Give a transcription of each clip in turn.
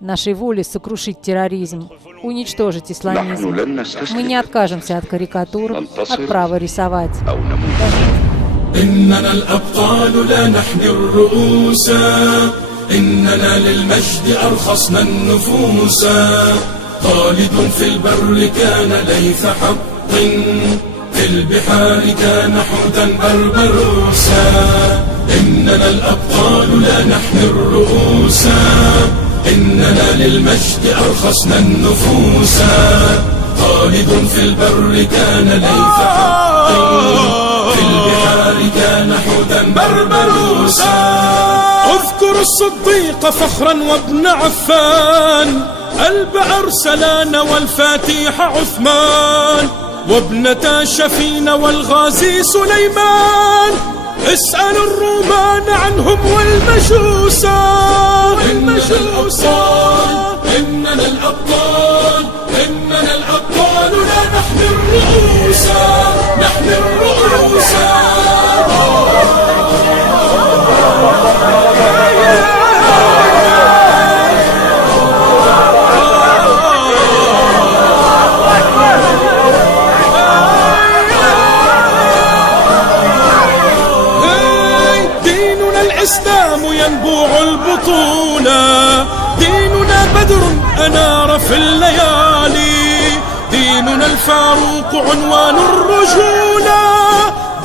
нашей воле сокрушить терроризм, уничтожить исламизм. Мы не откажемся от карикатур, от права рисовать. إننا الأبطال لا نحني الرؤوس إننا للمجد أرخصنا النفوس خالد في البر كان ليث حق في البحار كان حوتا بربروسا إننا الأبطال لا نحني الرؤوس إننا للمجد أرخصنا النفوس خالد في البر كان ليث حق في البحار كان حوتا بربروسا اذكر الصديق فخرا وابن عفان البئر سلان والفاتيح عثمان وابنتا شفين والغازي سليمان اسأل الرومان عنهم والمجوسا إننا الأبطال إننا الأبطال لا نحمي الرؤوس نحمي الرؤوس ديننا الإسلام ينبوع البطولة ديننا بدر أنار في الليالي ديننا الفاروق عنوان الرجولة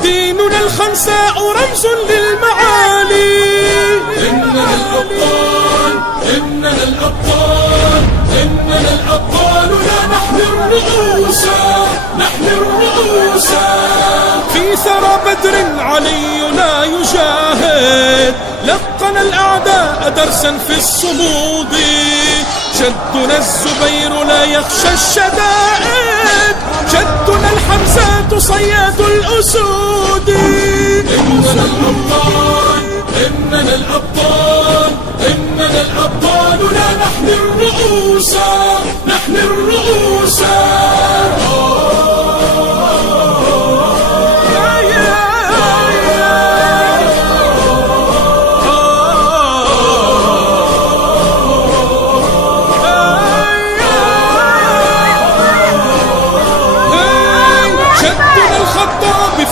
ديننا الخنساء رمز للمعالي إننا الأبطال إننا الأبطال إننا الأبطال لا نحمي الرؤوس نحمي الرؤوس في ثرى بدر علينا يجاهد لقن الأعداء درسا في الصمود جدنا الزبير لا يخشى الشدائد جدنا الحمزة صياد الأسود إننا الأبطال إننا الأبطال إننا الأبطال لا نحمي الرؤوس نحمي الرؤوس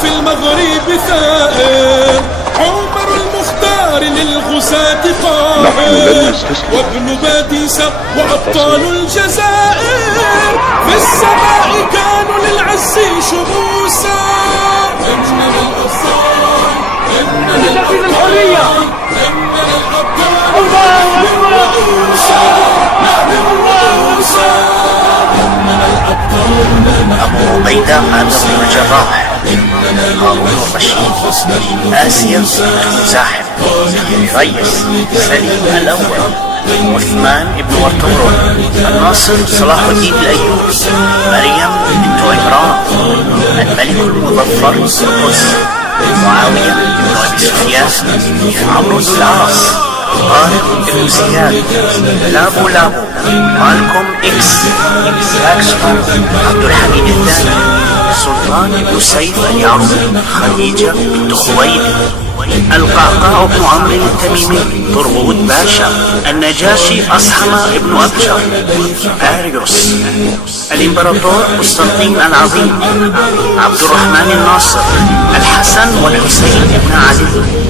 في المغرب ثائر عمر المختار للغزاة قاهر وابن باديسة وأبطال الجزائر في السماء كانوا للعز شموسا إننا الأبطال إننا الأبطال إننا الأبطال نحن الرؤوس نحن الرؤوس إننا الأبطال أبو عبيدة عامر بن الجراح هارون الرشيد آسيا المزاحم ريس سليم الأول عثمان بن ورطبرون الناصر صلاح الدين الأيوبي مريم بنت عمران الملك المظفر القدس معاوية بن أبي سفيان عمرو بن العاص طارق بن زياد لابو مالكوم إكس عبد الحميد الثاني سلطان بن سيف اليعربي خديجة بنت خويلد القعقاع بن عمرو التميمي طرغوت باشا النجاشي أصحم بن أبجر أريوس الإمبراطور قسطنطين العظيم عبد الرحمن الناصر الحسن والحسين بن علي